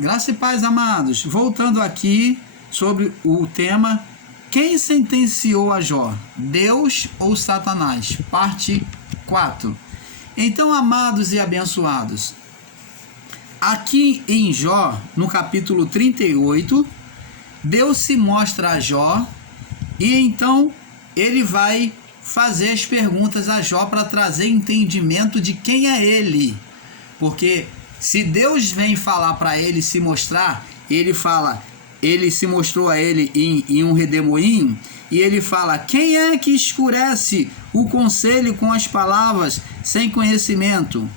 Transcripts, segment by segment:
Graça e paz, amados. Voltando aqui sobre o tema: quem sentenciou a Jó? Deus ou Satanás? Parte 4. Então, amados e abençoados, aqui em Jó, no capítulo 38, Deus se mostra a Jó e então ele vai fazer as perguntas a Jó para trazer entendimento de quem é ele. Porque se Deus vem falar para ele, se mostrar, ele fala, ele se mostrou a ele em um redemoinho, e ele fala: quem é que escurece o conselho com as palavras sem conhecimento?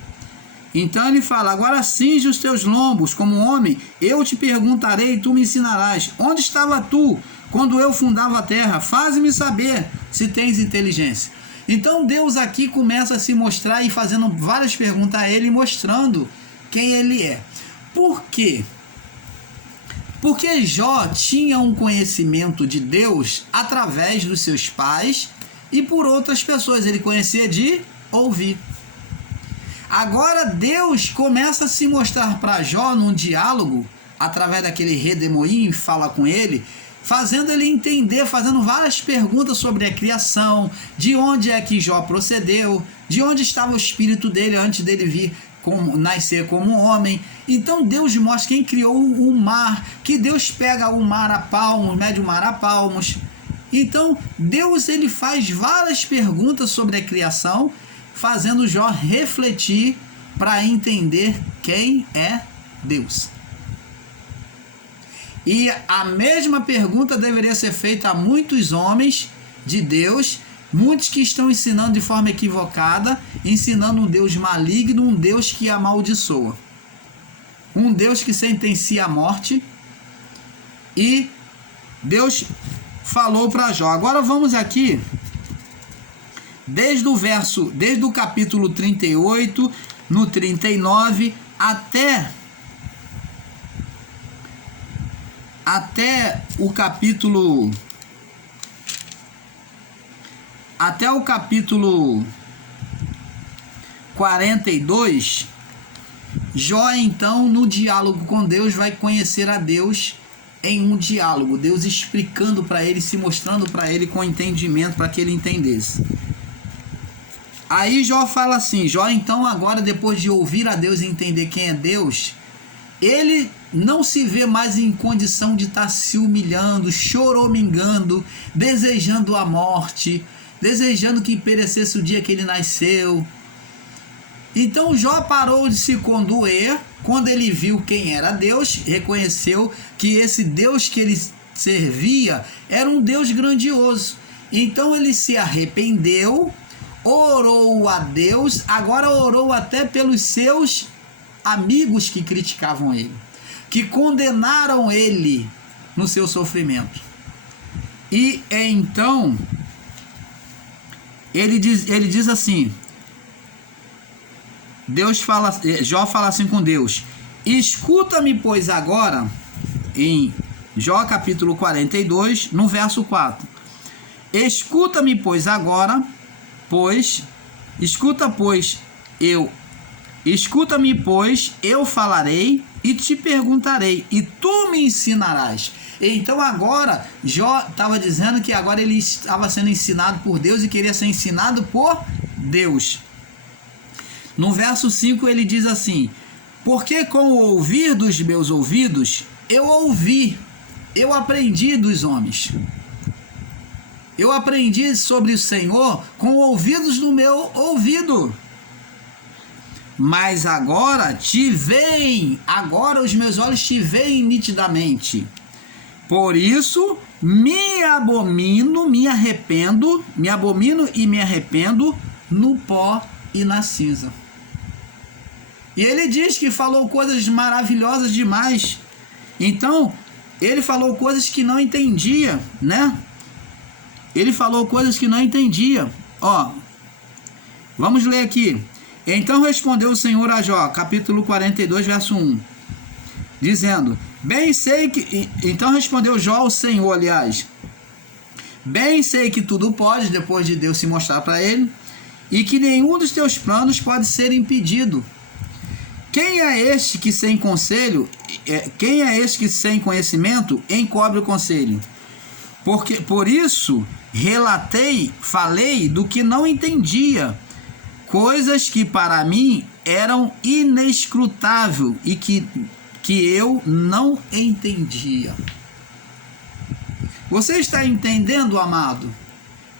Então ele fala: agora cinge os teus lombos como homem, eu te perguntarei e tu me ensinarás. Onde estava tu quando eu fundava a terra? Faze-me saber se tens inteligência. Então Deus aqui começa a se mostrar e fazendo várias perguntas a ele, mostrando quem ele é. Por quê? Porque Jó tinha um conhecimento de Deus através dos seus pais e por outras pessoas. Ele conhecia de ouvir. Agora Deus começa a se mostrar para Jó num diálogo, através daquele redemoinho, fala com ele, fazendo ele entender, fazendo várias perguntas sobre a criação, de onde é que Jó procedeu, de onde estava o espírito dele antes dele vir nascer como um homem. Então Deus mostra quem criou o mar, que Deus pega o mar a palmos, mede o mar a palmos. Então Deus ele faz várias perguntas sobre a criação, fazendo Jó refletir para entender quem é Deus. E a mesma pergunta deveria ser feita a muitos homens de Deus, muitos que estão ensinando de forma equivocada, ensinando um Deus maligno, um Deus que amaldiçoa, um Deus que sentencia a morte. E Deus falou para Jó. Agora vamos aqui, desde o capítulo 38, no 39, até o capítulo 42, Jó então no diálogo com Deus vai conhecer a Deus em um diálogo, Deus explicando para ele, se mostrando para ele com entendimento, para que ele entendesse. Aí Jó fala assim, Jó então agora, depois de ouvir a Deus e entender quem é Deus, ele não se vê mais em condição de estar se humilhando, choramingando, desejando a morte, desejando que perecesse o dia que ele nasceu. Então Jó parou de se condoer quando ele viu quem era Deus, reconheceu que esse Deus que ele servia era um Deus grandioso. Então ele se arrependeu, orou a Deus, agora orou até pelos seus amigos que criticavam ele, que condenaram ele no seu sofrimento. E então ele diz assim, Jó fala assim com Deus: escuta-me, pois, agora, em Jó capítulo 42, no verso 4. Escuta-me, pois, agora, escuta-me, pois, eu falarei e te perguntarei, e tu me ensinarás. Então agora, Jó estava dizendo que agora ele estava sendo ensinado por Deus e queria ser ensinado por Deus. No verso 5 ele diz assim: porque com o ouvir dos meus ouvidos, eu ouvi, eu aprendi dos homens. Eu aprendi sobre o Senhor com ouvidos do meu ouvido. Mas agora agora os meus olhos te veem nitidamente. Por isso me abomino e me arrependo no pó e na cinza. E ele diz que falou coisas maravilhosas demais. Então, ele falou coisas que não entendia, né? Ele falou coisas que não entendia. Ó, vamos ler aqui. Então respondeu o Senhor a Jó, capítulo 42, verso 1, dizendo: bem sei que... Então respondeu Jó ao Senhor, aliás: bem sei que tudo pode, depois de Deus se mostrar para ele, e que nenhum dos teus planos pode ser impedido. Quem é este que sem conselho quem é esse que sem conhecimento encobre o conselho? Porque por isso falei do que não entendia, coisas que para mim eram inescrutáveis e que eu não entendia. Você está entendendo, amado?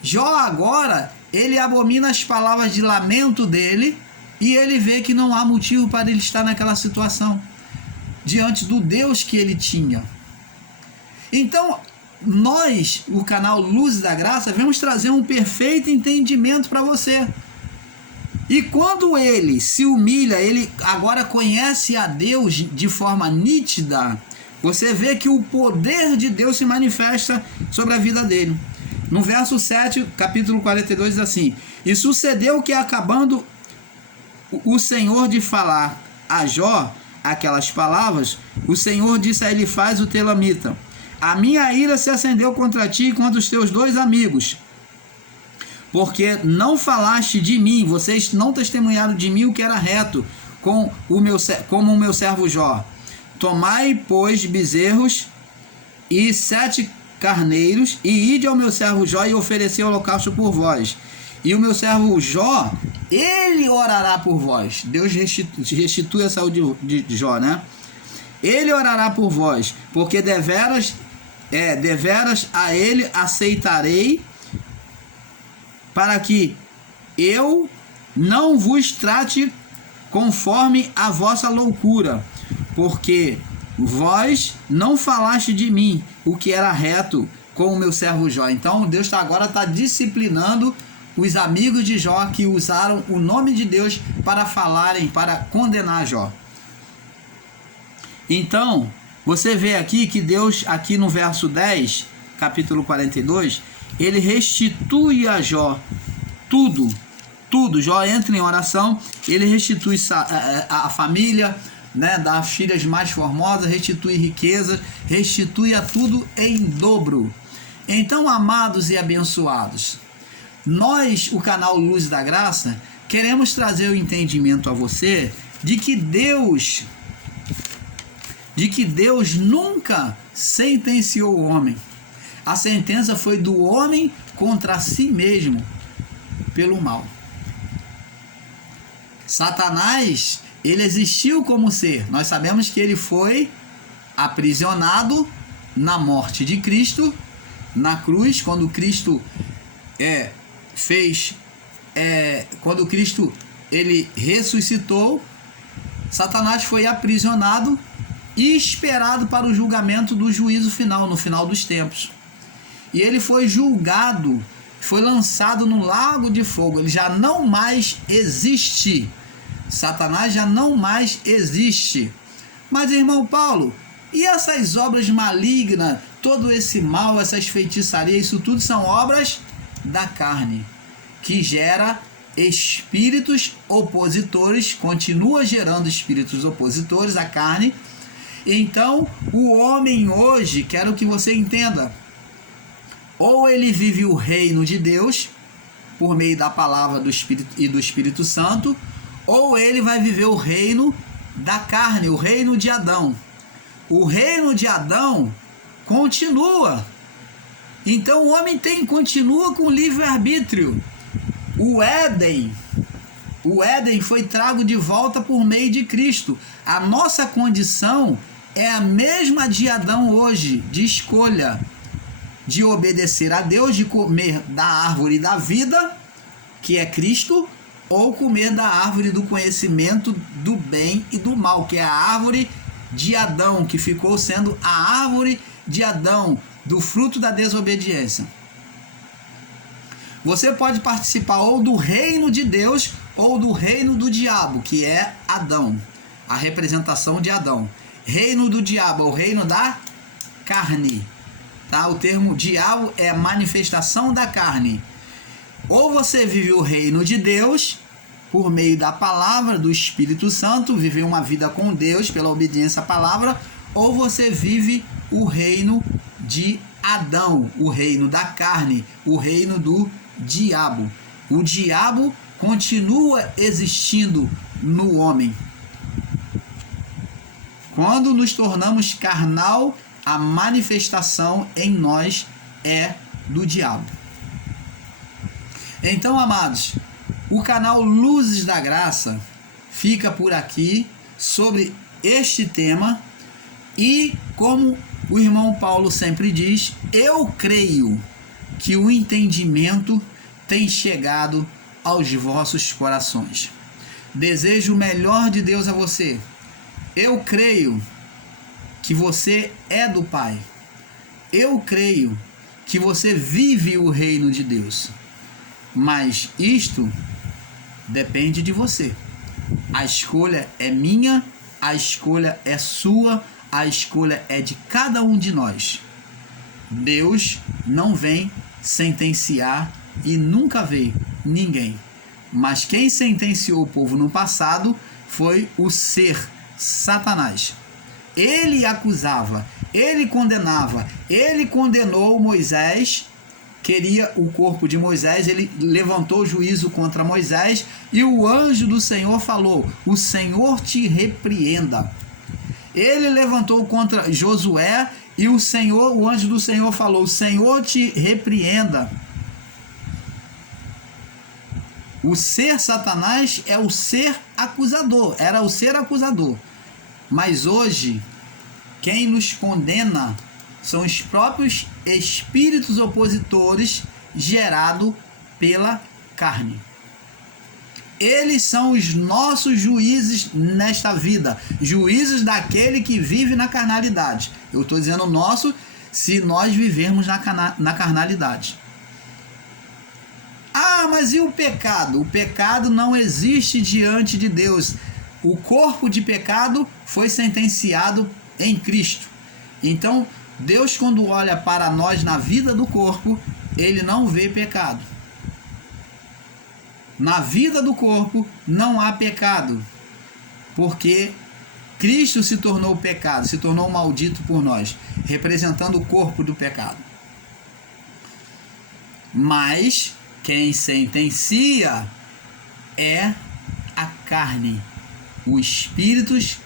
Jó agora, ele abomina as palavras de lamento dele e ele vê que não há motivo para ele estar naquela situação, diante do Deus que ele tinha. Então, nós, o canal Luz da Graça, vamos trazer um perfeito entendimento para você. E quando ele se humilha, ele agora conhece a Deus de forma nítida, você vê que o poder de Deus se manifesta sobre a vida dele. No verso 7, capítulo 42, diz assim: e sucedeu que, acabando o Senhor de falar a Jó aquelas palavras, o Senhor disse a Elifaz o telamita: a minha ira se acendeu contra ti e contra os teus 2 amigos, porque não falaste de mim, vocês não testemunharam de mim o que era reto, como o meu servo Jó. Tomai, pois, bezerros e 7 carneiros, e ide ao meu servo Jó e oferecei holocausto por vós. E o meu servo Jó, ele orará por vós. Deus restitui a saúde de Jó, né? Ele orará por vós, porque deveras a ele aceitarei, para que eu não vos trate conforme a vossa loucura, porque vós não falaste de mim o que era reto com o meu servo Jó. Então Deus agora está disciplinando os amigos de Jó que usaram o nome de Deus para falarem, para condenar Jó. Então, você vê aqui que Deus, aqui no verso 10, capítulo 42, ele restitui a Jó tudo. Jó entra em oração, ele restitui a família, né, das filhas mais formosas, restitui riquezas, restitui a tudo em dobro. Então, amados e abençoados, nós, o canal Luz da Graça, queremos trazer o entendimento a você de que Deus nunca sentenciou o homem. A sentença foi do homem contra si mesmo, pelo mal. Satanás, ele existiu como ser. Nós sabemos que ele foi aprisionado na morte de Cristo, na cruz, quando Cristo quando Cristo ele ressuscitou, Satanás foi aprisionado e esperado para o julgamento do juízo final, no final dos tempos. E ele foi julgado, foi lançado no lago de fogo. Ele já não mais existe. Satanás já não mais existe. Mas, irmão Paulo, e essas obras malignas, todo esse mal, essas feitiçarias, isso tudo são obras da carne, que gera espíritos opositores, continua gerando espíritos opositores à carne. Então, o homem hoje, quero que você entenda, ou ele vive o reino de Deus, por meio da palavra do Espírito e do Espírito Santo, ou ele vai viver o reino da carne, o reino de Adão. O reino de Adão continua. Então o homem continua com livre-arbítrio. O Éden foi trago de volta por meio de Cristo. A nossa condição é a mesma de Adão hoje, de escolha, de obedecer a Deus, de comer da árvore da vida, que é Cristo, ou comer da árvore do conhecimento do bem e do mal, que é a árvore de Adão, que ficou sendo a árvore de Adão, do fruto da desobediência. Você pode participar ou do reino de Deus ou do reino do diabo, que é Adão, a representação de Adão. Reino do diabo é o reino da carne, tá? O termo diabo é manifestação da carne. Ou você vive o reino de Deus por meio da palavra, do Espírito Santo, viver uma vida com Deus pela obediência à palavra, ou você vive o reino de Adão, o reino da carne, o reino do diabo. O diabo continua existindo no homem. Quando nos tornamos carnal, a manifestação em nós é do diabo. Então, amados, o canal Luzes da Graça fica por aqui sobre este tema e, como o irmão Paulo sempre diz, eu creio que o entendimento tem chegado aos vossos corações. Desejo o melhor de Deus a você. Eu creio que você é do Pai. Eu creio que você vive o reino de Deus. Mas isto depende de você. A escolha é minha, a escolha é sua, a escolha é de cada um de nós. Deus não vem sentenciar e nunca veio ninguém. Mas quem sentenciou o povo no passado foi o ser Satanás. Ele acusava, ele condenava, ele condenou Moisés, queria o corpo de Moisés, ele levantou juízo contra Moisés e o anjo do Senhor falou: o Senhor te repreenda. Ele levantou contra Josué e o anjo do Senhor falou: o Senhor te repreenda. O ser Satanás é o ser acusador, era o ser acusador. Mas hoje, quem nos condena são os próprios espíritos opositores gerados pela carne. Eles são os nossos juízes nesta vida, juízes daquele que vive na carnalidade. Eu estou dizendo nosso, se nós vivermos na carnalidade. Ah, mas e o pecado? O pecado não existe diante de Deus. O corpo de pecado foi sentenciado em Cristo. Então, Deus, quando olha para nós na vida do corpo, ele não vê pecado. Na vida do corpo não há pecado, porque Cristo se tornou pecado, se tornou maldito por nós, representando o corpo do pecado. Mas quem sentencia é a carne, os espíritos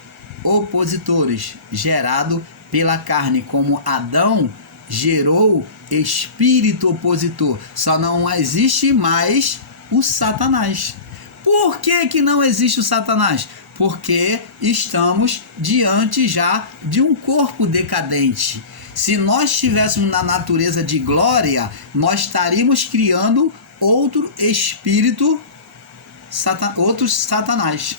opositores, gerado pela carne, como Adão gerou espírito opositor. Só não existe mais o Satanás. Por que não existe o Satanás? Porque estamos diante já de um corpo decadente. Se nós estivéssemos na natureza de glória, nós estaríamos criando outro espírito, outro Satanás.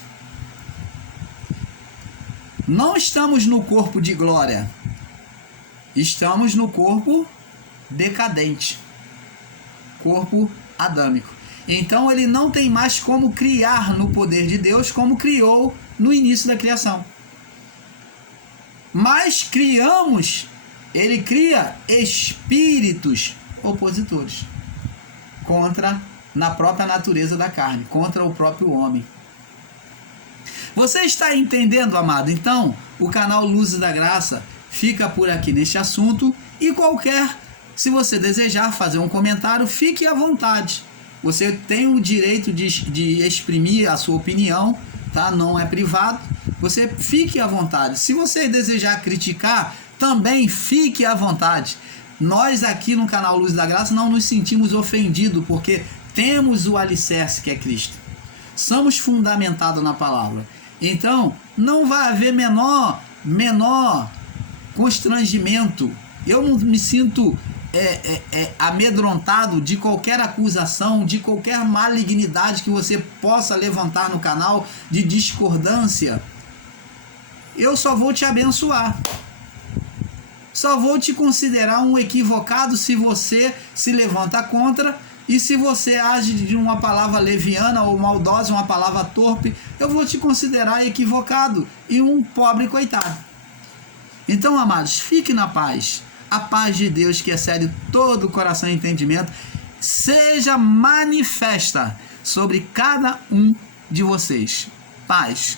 Não estamos no corpo de glória, estamos no corpo decadente, corpo adâmico. Então ele não tem mais como criar no poder de Deus como criou no início da criação. Mas ele cria espíritos opositores na própria natureza da carne, contra o próprio homem. Você está entendendo, amado? Então, o canal Luzes da Graça fica por aqui neste assunto e se você desejar fazer um comentário, fique à vontade. Você tem o direito de exprimir a sua opinião, tá? Não é privado. Você fique à vontade. Se você desejar criticar, também fique à vontade. Nós aqui no canal Luz da Graça não nos sentimos ofendidos, porque temos o alicerce que é Cristo. Somos fundamentados na palavra. Então, não vai haver menor constrangimento. Eu não me sinto amedrontado de qualquer acusação, de qualquer malignidade que você possa levantar no canal, de discordância. Eu só vou te abençoar. Só vou te considerar um equivocado se você se levanta contra, e se você age de uma palavra leviana ou maldosa, uma palavra torpe, eu vou te considerar equivocado e um pobre coitado. Então, amados, fique na paz. A paz de Deus, que excede todo o coração e entendimento, seja manifesta sobre cada um de vocês. Paz.